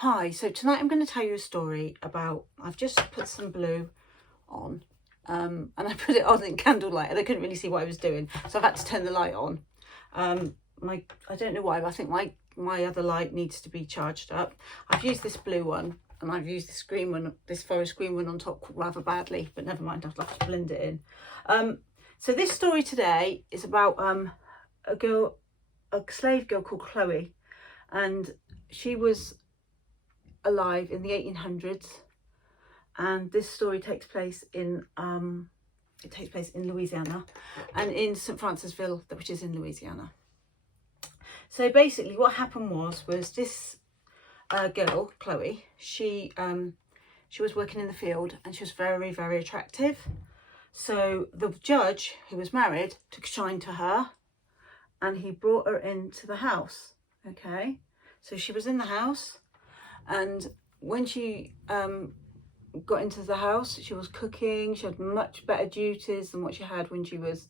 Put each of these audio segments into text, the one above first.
Hi, so tonight I'm going to tell you a story about, I've just put some blue on and I put it on in candlelight and I couldn't really see what I was doing, so I've had to turn the light on. I don't know why, but I think my other light needs to be charged up. I've used this blue one and I've used this green one, this forest green one on top rather badly, but never mind, I'll have to blend it in. So this story today is about a slave girl called Chloe, and she was alive in the 1800s, and this story takes place in Louisiana, and in St. Francisville, which is in Louisiana. So basically what happened was this girl, Chloe, she was working in the field and she was very, very attractive. So the judge, who was married, took a shine to her and he brought her into the house. Okay, so she was in the house, and when she got into the house, she was cooking. She had much better duties than what she had when she was,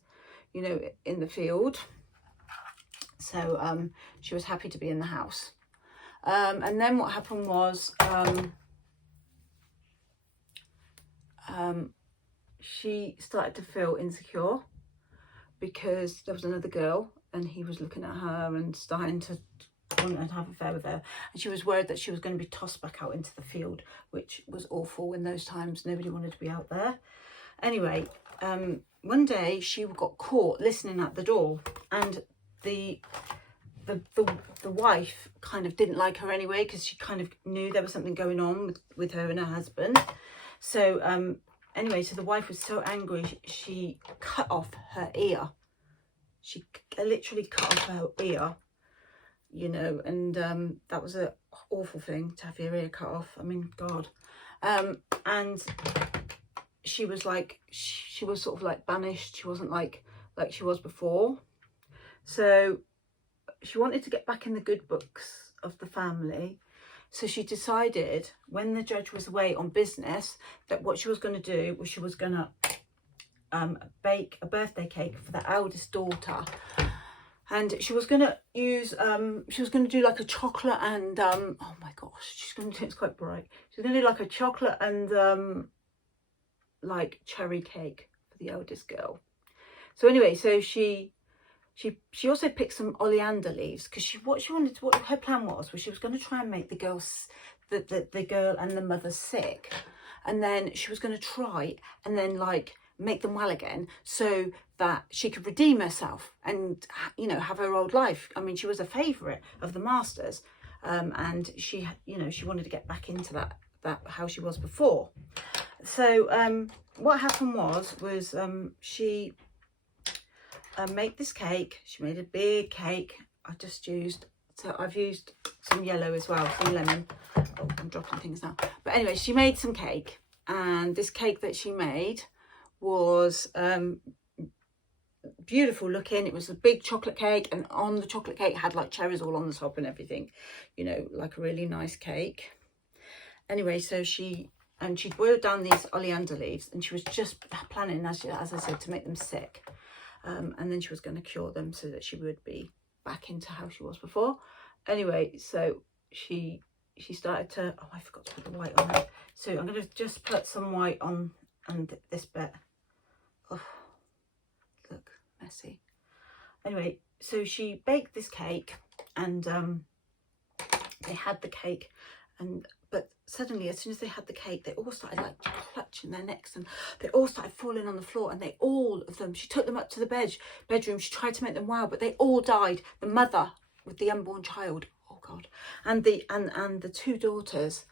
in the field. So she was happy to be in the house. And then what happened was she started to feel insecure because there was another girl and he was looking at her and starting to want to have an affair with her, and she was worried that she was going to be tossed back out into the field, which was awful in those times. Nobody wanted to be out there. Anyway, one day she got caught listening at the door, and the wife kind of didn't like her anyway, because she kind of knew there was something going on with her and her husband. So anyway, so the wife was so angry, she cut off her ear. She literally cut off her ear, and that was an awful thing, to have your ear cut off. I mean, God. And she was like, she was sort of like banished. She wasn't like she was before. So she wanted to get back in the good books of the family. So she decided, when the judge was away on business, that what she was going to do was she was going to bake a birthday cake for the eldest daughter. And she was going to use, she was going to do like a chocolate and, oh my gosh, she's going to do, it's quite bright. She's going to do like a chocolate and like cherry cake for the eldest girl. So anyway, so she also picked some oleander leaves, because what her plan was she was going to try and make the girl and the mother sick. And then she was going to try and then like make them well again, so that she could redeem herself and have her old life. I mean, she was a favourite of the masters, and she wanted to get back into that how she was before. So what happened was she made this cake. She made a big cake. I've used some yellow as well, some lemon. Oh, I'm dropping things now. But anyway, she made some cake, and this cake that she made was beautiful looking. It was a big chocolate cake, and on the chocolate cake had like cherries all on the top and everything, like a really nice cake. Anyway, so she boiled down these oleander leaves, and she was just planning, as I said, to make them sick, and then she was going to cure them so that she would be back into how she was before. Anyway, so she started to, oh, I forgot to put the white on it, so I'm going to just put some white on this bit. Oh, look, messy. Anyway, so she baked this cake, and they had the cake, but suddenly, as soon as they had the cake, they all started like clutching their necks, and they all started falling on the floor, and all of them, she took them up to the bedroom. She tried to make them well, but they all died. The mother with the unborn child, oh God, and the two daughters,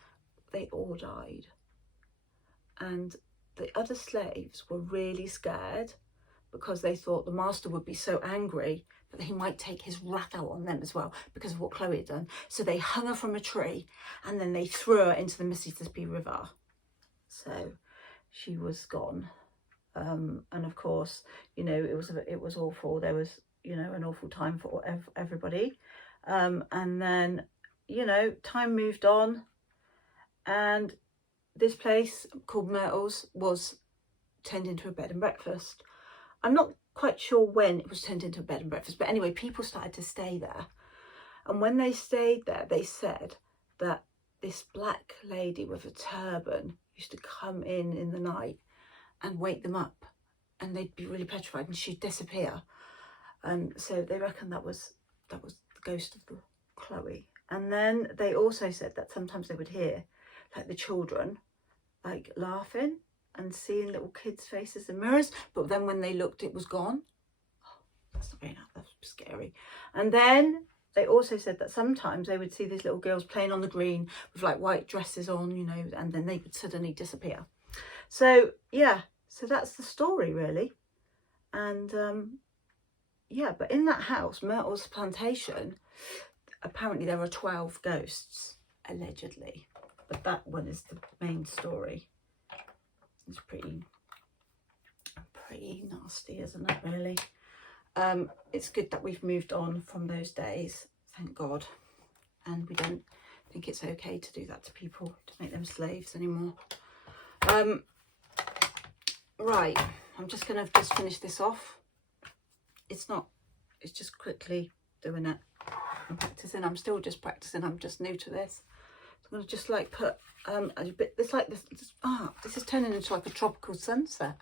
they all died. And the other slaves were really scared, because they thought the master would be so angry that he might take his wrath out on them as well, because of what Chloe had done. So they hung her from a tree, and then they threw her into the Mississippi River. So she was gone. And of course, it was awful. There was, an awful time for everybody. And then, time moved on, and this place called Myrtle's was turned into a bed and breakfast. I'm not quite sure when it was turned into a bed and breakfast, but anyway, people started to stay there. And when they stayed there, they said that this black lady with a turban used to come in the night and wake them up, and they'd be really petrified, and she'd disappear. So they reckon that was the ghost of the Chloe. And then they also said that sometimes they would hear like the children like laughing and seeing little kids' faces in mirrors, but then when they looked, it was gone. Oh, that's not very nice. That's scary. And then they also said that sometimes they would see these little girls playing on the green with like white dresses on, you know, and then they would suddenly disappear. So yeah, so that's the story really. And yeah, but in that house, Myrtle's plantation, apparently there are 12 ghosts, allegedly. But that one is the main story. It's pretty nasty, isn't it, really? It's good that we've moved on from those days, thank God. And we don't think it's okay to do that to people, to make them slaves anymore. Right, I'm just going to just finish this off. It's just quickly doing it. I'm practicing. I'm still just practicing. I'm just new to this. So I'm going to just like put a bit, it's like this is turning into like a tropical sunset.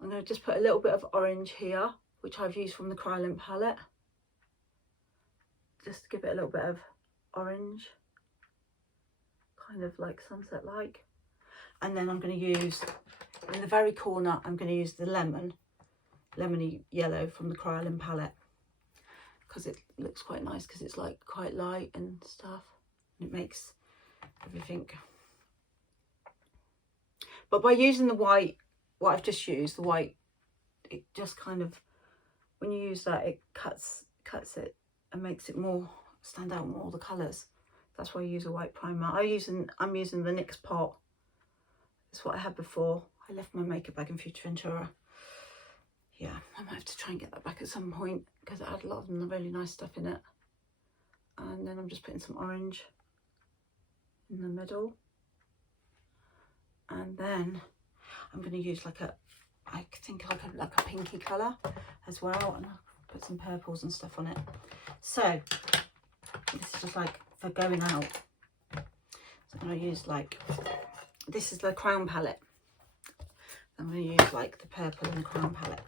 I'm going to just put a little bit of orange here, which I've used from the Krylin palette, just to give it a little bit of orange, kind of like sunset like. And then I'm going to use, in the very corner, I'm going to use the lemony yellow from the Krylin palette, because it looks quite nice, because it's like quite light and stuff, and it makes everything. But by using the white, what I've just used, the white, it just kind of, when you use that, it cuts it and makes it more stand out more, the colours. That's why I use a white primer. I'm using the NYX pot. That's what I had before. I left my makeup bag in Futurventura. Yeah, I might have to try and get that back at some point, because it had a lot of the really nice stuff in it. And then I'm just putting some orange in the middle. And then I'm going to use like a, I think like a pinky colour as well, and I'll put some purples and stuff on it. So this is just like for going out. So I'm going to use like, this is the Crown palette. I'm going to use like the purple in the Crown palette.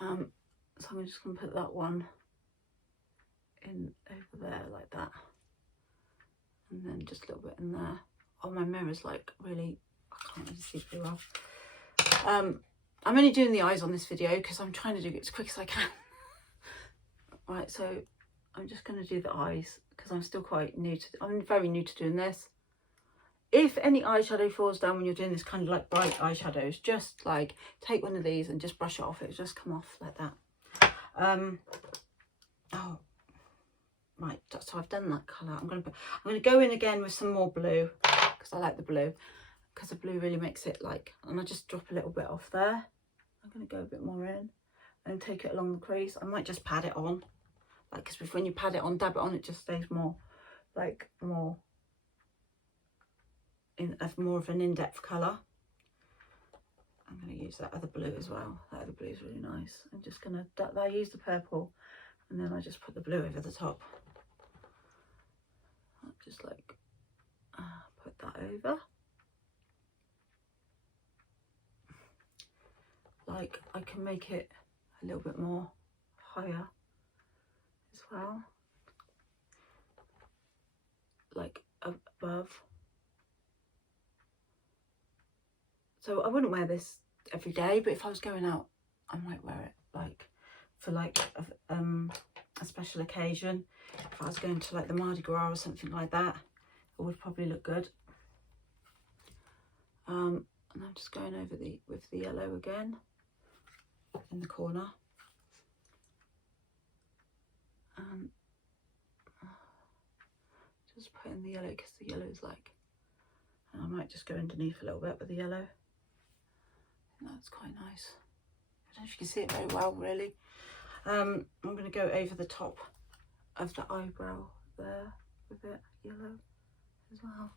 So I'm just going to put that one in over there like that, and then just a little bit in there. Oh, my mirror's like really, I can't really see pretty well. I'm only doing the eyes on this video because I'm trying to do it as quick as I can. Right, so I'm just going to do the eyes because I'm still quite new to, I'm very new to doing this. If any eyeshadow falls down when you're doing this kind of like bright eyeshadows, just like take one of these and just brush it off. It'll just come off like that. Oh, right. So I've done that colour. I'm going to go in again with some more blue, because I like the blue, because the blue really makes it like, and I just drop a little bit off there. I'm going to go a bit more in and take it along the crease. I might just pad it on, like, because when you pad it on, dab it on, it just stays more like more of an in-depth colour. I'm going to use that other blue as well. That other blue is really nice. I'm just going to, I use the purple and then I just put the blue over the top. I'll just like put that over. Like I can make it a little bit more higher as well. Like above. So I wouldn't wear this every day, but if I was going out, I might wear it like for like a special occasion. If I was going to like the Mardi Gras or something like that, it would probably look good. And I'm just going over with the yellow again in the corner. Just put in the yellow because the yellow is like, and I might just go underneath a little bit with the yellow. That's quite nice. I don't know if you can see it very well, really. I'm going to go over the top of the eyebrow there with it yellow as well.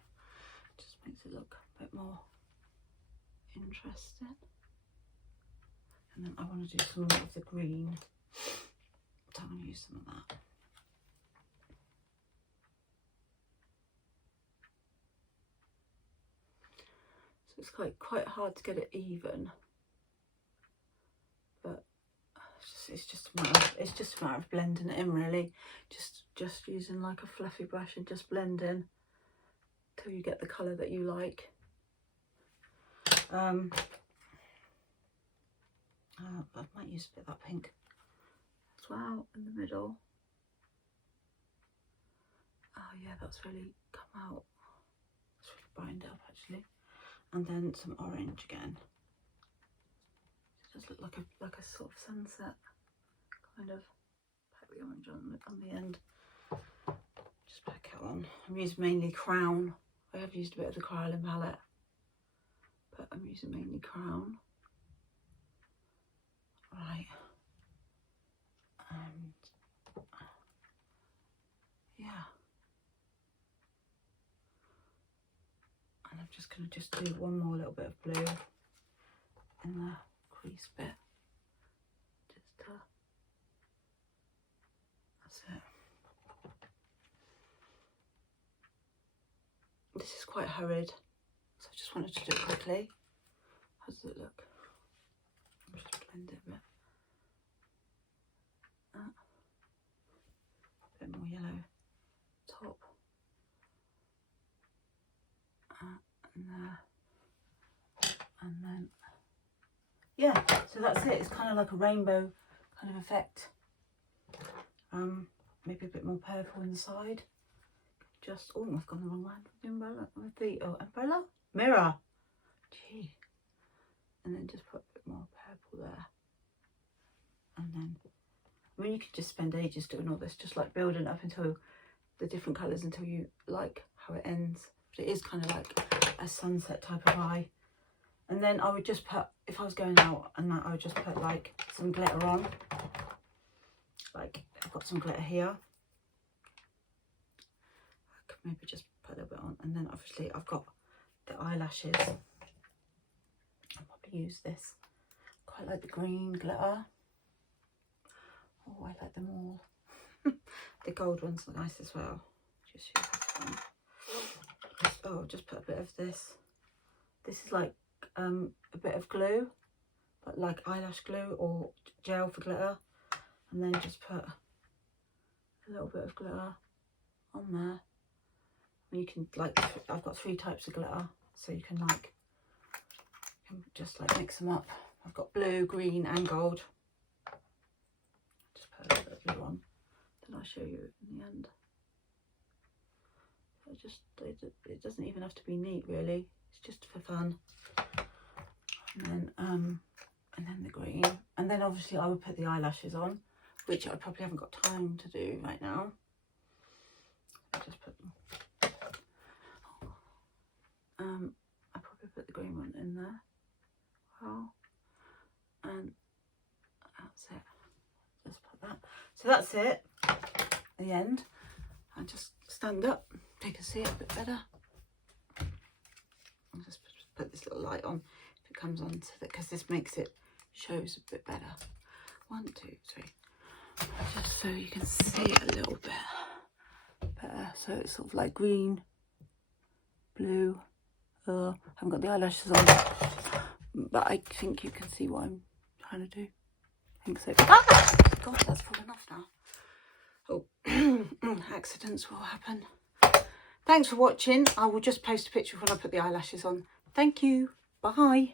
Just makes it look a bit more interesting. And then I want to do some more of the green, so I'm going to use some of that. So it's quite hard to get it even. But it's just a matter of blending it in, really. Just using like a fluffy brush and just blend in till you get the colour that you like. I might use a bit of that pink as well in the middle. Oh yeah, that's really come out. It's really brightened up actually. And then some orange again. It does look like a sort of sunset kind of. Put the orange on the end. Just pack it on. I'm using mainly Crown. I have used a bit of the Kryolan palette, but I'm using mainly Crown. Right. And yeah. And I'm just going to do one more little bit of blue in the crease bit. That's it. This is quite hurried, so I just wanted to do it quickly. How does it look? I'll just blend it a bit. A bit more yellow top. And there. And then, yeah, so that's it. It's kind of like a rainbow kind of effect. Maybe a bit more purple inside. Just, oh, I've gone the wrong way with the umbrella. With the umbrella? Mirror. Gee. And then just put a bit more purple there. And then, I mean, you could just spend ages doing all this, just like building up until the different colours until you like how it ends. But it is kind of like a sunset type of eye. And then I would just put, if I was going out and that, I would just put like some glitter on. Like, I've got some glitter here. I could maybe just put a little bit on. And then obviously I've got the eyelashes. I'll probably use this. Quite like the green glitter. Oh, I like them all. The gold ones are nice as well. Just use this one. Oh, just put a bit of this. This is like a bit of glue, but like eyelash glue or gel for glitter. And then just put a little bit of glitter on there. And you can like, I've got 3 types of glitter, so you can like, just like mix them up. I've got blue, green and gold. Just put a little bit of blue on, then I'll show you in the end. It doesn't even have to be neat really, it's just for fun. And then the green, and then obviously I would put the eyelashes on, which I probably haven't got time to do right now. I just put them. I probably put the green one in there. Well, and that's it. Just put that. So that's it. The end. I just stand up so you can see it a bit better. I'll just put this little light on if it comes on, so that, because this makes it shows a bit better. 1, 2, 3. Just so you can see it a little bit better. So it's sort of like green, blue. I haven't got the eyelashes on, but I think you can see what I'm trying to do. I think so. Ah! God, that's fallen off now. Oh, accidents will happen. Thanks for watching. I will just post a picture when I put the eyelashes on. Thank you. Bye.